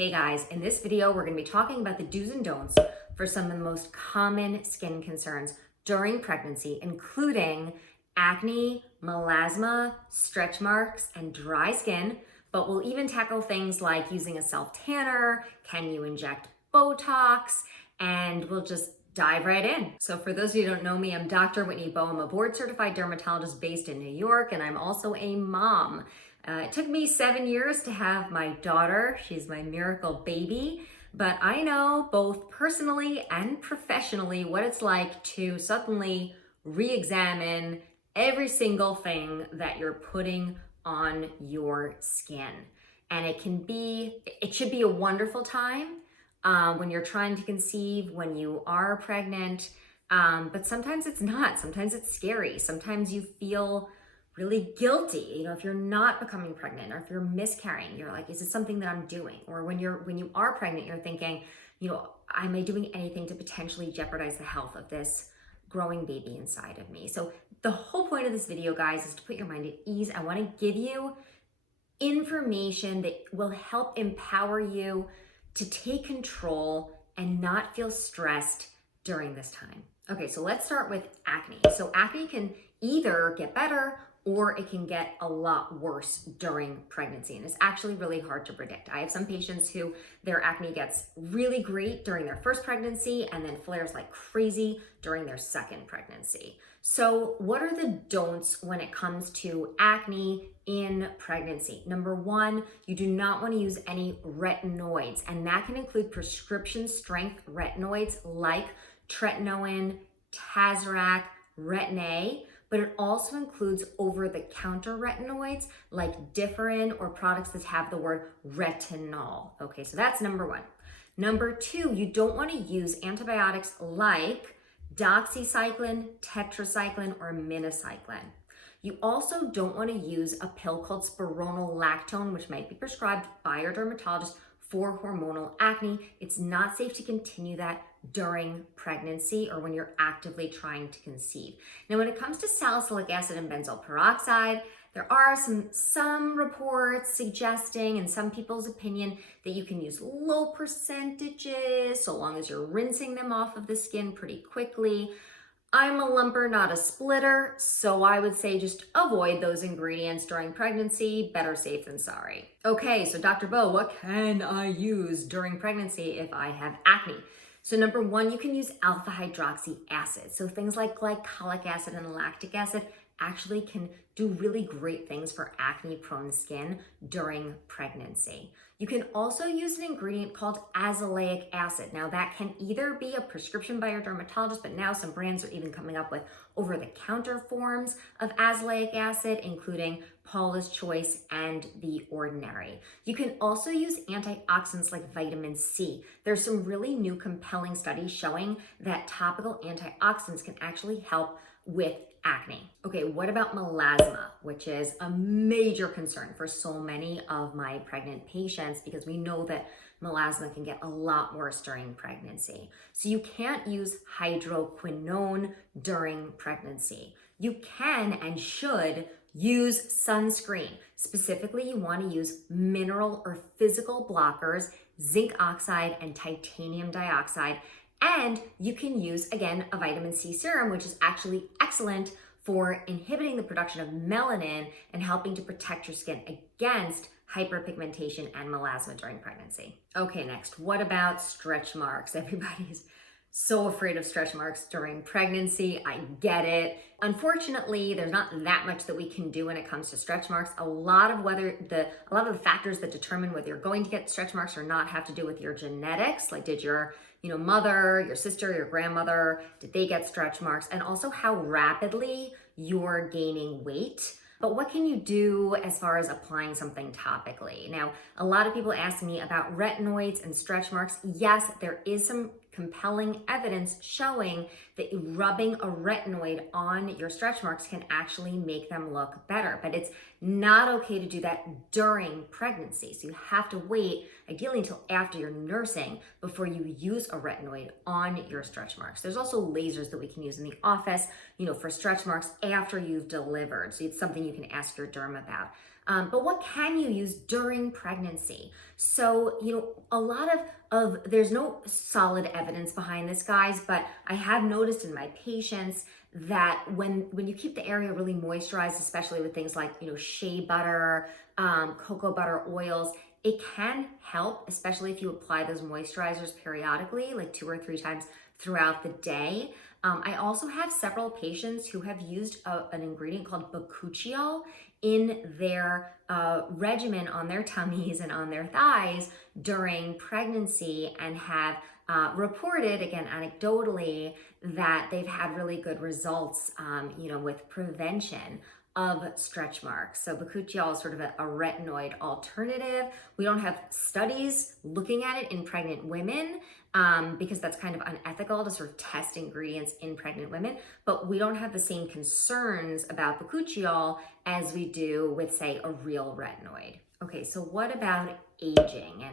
Hey guys, in this video, we're gonna be talking about the do's and don'ts for some of the most common skin concerns during pregnancy, including acne, melasma, stretch marks, and dry skin. But we'll even tackle things like using a self-tanner, can you inject Botox, and we'll just dive right in. So for those of you who don't know me, I'm Dr. Whitney Bowe. I'm a board certified dermatologist based in New York, and I'm also a mom. It took me 7 years to have my daughter. She's my miracle baby, but I know both personally and professionally what it's like to suddenly re-examine every single thing that you're putting on your skin. And it should be a wonderful time when you're trying to conceive, when you are pregnant, but sometimes it's not. Sometimes it's scary. Sometimes you feel really guilty, if you're not becoming pregnant or if you're miscarrying, you're like, is it something that I'm doing? Or when you are pregnant, you're thinking, am I doing anything to potentially jeopardize the health of this growing baby inside of me? So the whole point of this video, guys, is to put your mind at ease. I want to give you information that will help empower you to take control and not feel stressed during this time. Okay, so let's start with acne. So acne can either get better or it can get a lot worse during pregnancy. And it's actually really hard to predict. I have some patients who their acne gets really great during their first pregnancy and then flares like crazy during their second pregnancy. So what are the don'ts when it comes to acne in pregnancy? Number one, you do not want to use any retinoids, and that can include prescription strength retinoids like tretinoin, Tazorac, Retin-A, but it also includes over-the-counter retinoids like Differin or products that have the word retinol. Okay, so that's number one. Number two, you don't want to use antibiotics like doxycycline, tetracycline, or minocycline. You also don't want to use a pill called spironolactone, which might be prescribed by your dermatologist for hormonal acne. It's not safe to continue that during pregnancy or when you're actively trying to conceive. Now, when it comes to salicylic acid and benzoyl peroxide, there are some reports suggesting, in some people's opinion, that you can use low percentages so long as you're rinsing them off of the skin pretty quickly. I'm a lumper, not a splitter, so I would say just avoid those ingredients during pregnancy. Better safe than sorry. Okay, so Dr. Bowe, what can I use during pregnancy if I have acne? So number one, you can use alpha hydroxy acid. So things like glycolic acid and lactic acid actually can do really great things for acne-prone skin during pregnancy. You can also use an ingredient called azelaic acid. Now that can either be a prescription by your dermatologist, but now some brands are even coming up with over-the-counter forms of azelaic acid, including Paula's Choice and The Ordinary. You can also use antioxidants like vitamin C. There's some really new compelling studies showing that topical antioxidants can actually help with acne. Okay, what about melasma, which is a major concern for so many of my pregnant patients because we know that melasma can get a lot worse during pregnancy. So you can't use hydroquinone during pregnancy. You can and should use sunscreen. Specifically, you want to use mineral or physical blockers, zinc oxide and titanium dioxide. And you can use, again, a vitamin C serum, which is actually excellent for inhibiting the production of melanin and helping to protect your skin against hyperpigmentation and melasma during pregnancy. Okay, next, what about stretch marks? Everybody's so afraid of stretch marks during pregnancy. I get it. Unfortunately, there's not that much that we can do when it comes to stretch marks. A lot of the factors that determine whether you're going to get stretch marks or not have to do with your genetics. Like, did your mother, your sister, your grandmother, did they get stretch marks? And also how rapidly you're gaining weight. But what can you do as far as applying something topically? Now, a lot of people ask me about retinoids and stretch marks. Yes, there is some compelling evidence showing that rubbing a retinoid on your stretch marks can actually make them look better, but it's not okay to do that during pregnancy. So you have to wait, ideally until after you're nursing, before you use a retinoid on your stretch marks. There's also lasers that we can use in the office, for stretch marks after you've delivered. So it's something you can ask your derm about. But what can you use during pregnancy? So, a lot of there's no solid evidence behind this, guys, but I have noticed in my patients that when you keep the area really moisturized, especially with things like, shea butter, cocoa butter oils, it can help, especially if you apply those moisturizers periodically, like 2 or 3 times throughout the day. I also have several patients who have used an ingredient called bakuchiol in their regimen on their tummies and on their thighs during pregnancy, and have reported, again, anecdotally, that they've had really good results, with prevention of stretch marks. So bakuchiol is sort of a retinoid alternative. We don't have studies looking at it in pregnant women, because that's kind of unethical to sort of test ingredients in pregnant women, but we don't have the same concerns about bakuchiol as we do with, say, a real retinoid. Okay, so what about aging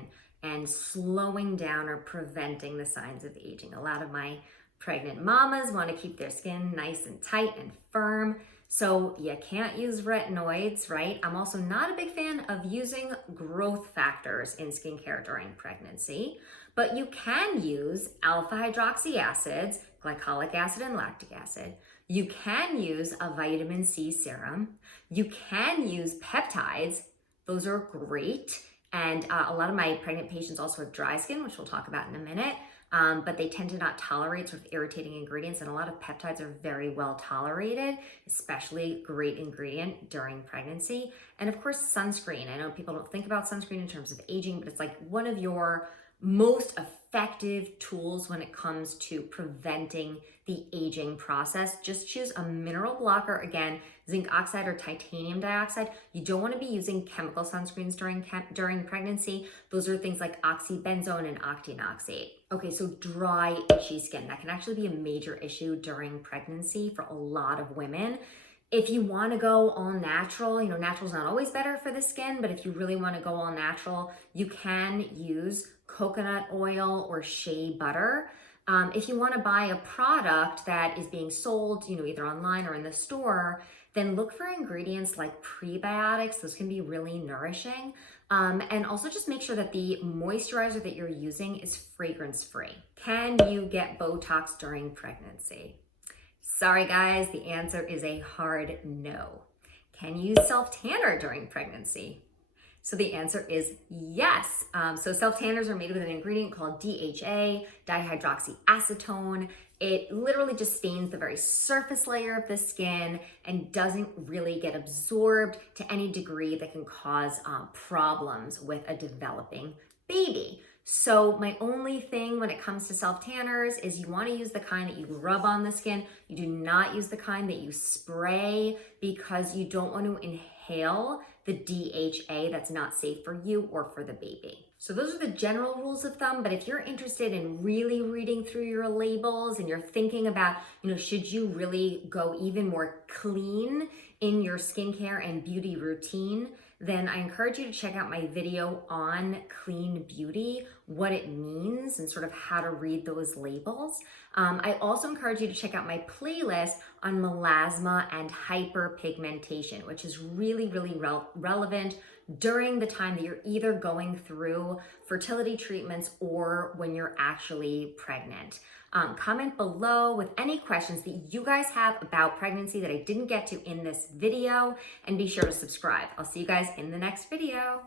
and slowing down or preventing the signs of aging? A lot of my pregnant mamas want to keep their skin nice and tight and firm. So you can't use retinoids, right? I'm also not a big fan of using growth factors in skincare during pregnancy, but you can use alpha hydroxy acids, glycolic acid and lactic acid. You can use a vitamin C serum. You can use peptides. Those are great. And a lot of my pregnant patients also have dry skin, which we'll talk about in a minute. But they tend to not tolerate sort of irritating ingredients, and a lot of peptides are very well tolerated, especially great ingredient during pregnancy. And of course, sunscreen. I know people don't think about sunscreen in terms of aging, but it's like one of your most effective tools when it comes to preventing the aging process. Just choose a mineral blocker, again, zinc oxide or titanium dioxide. You don't want to be using chemical sunscreens during pregnancy. Those are things like oxybenzone and octinoxate. Okay, so dry, itchy skin. That can actually be a major issue during pregnancy for a lot of women. If you want to go all natural, natural's not always better for the skin, but if you really want to go all natural, you can use coconut oil or shea butter. If you want to buy a product that is being sold, either online or in the store, then look for ingredients like prebiotics. Those can be really nourishing. And also just make sure that the moisturizer that you're using is fragrance-free. Can you get Botox during pregnancy? Sorry guys, the answer is a hard no. Can you use self-tanner during pregnancy? So the answer is yes. So self-tanners are made with an ingredient called DHA, dihydroxyacetone. It literally just stains the very surface layer of the skin and doesn't really get absorbed to any degree that can cause problems with a developing baby. So my only thing when it comes to self-tanners is you want to use the kind that you rub on the skin. You do not use the kind that you spray, because you don't want to inhale the DHA that's not safe for you or for the baby. So those are the general rules of thumb, but if you're interested in really reading through your labels and you're thinking about, should you really go even more clean in your skincare and beauty routine, then I encourage you to check out my video on clean beauty, what it means, and sort of how to read those labels. I also encourage you to check out my playlist on melasma and hyperpigmentation, which is really, really relevant during the time that you're either going through fertility treatments or when you're actually pregnant. Comment below with any questions that you guys have about pregnancy that I didn't get to in this video, and be sure to subscribe. I'll see you guys in the next video.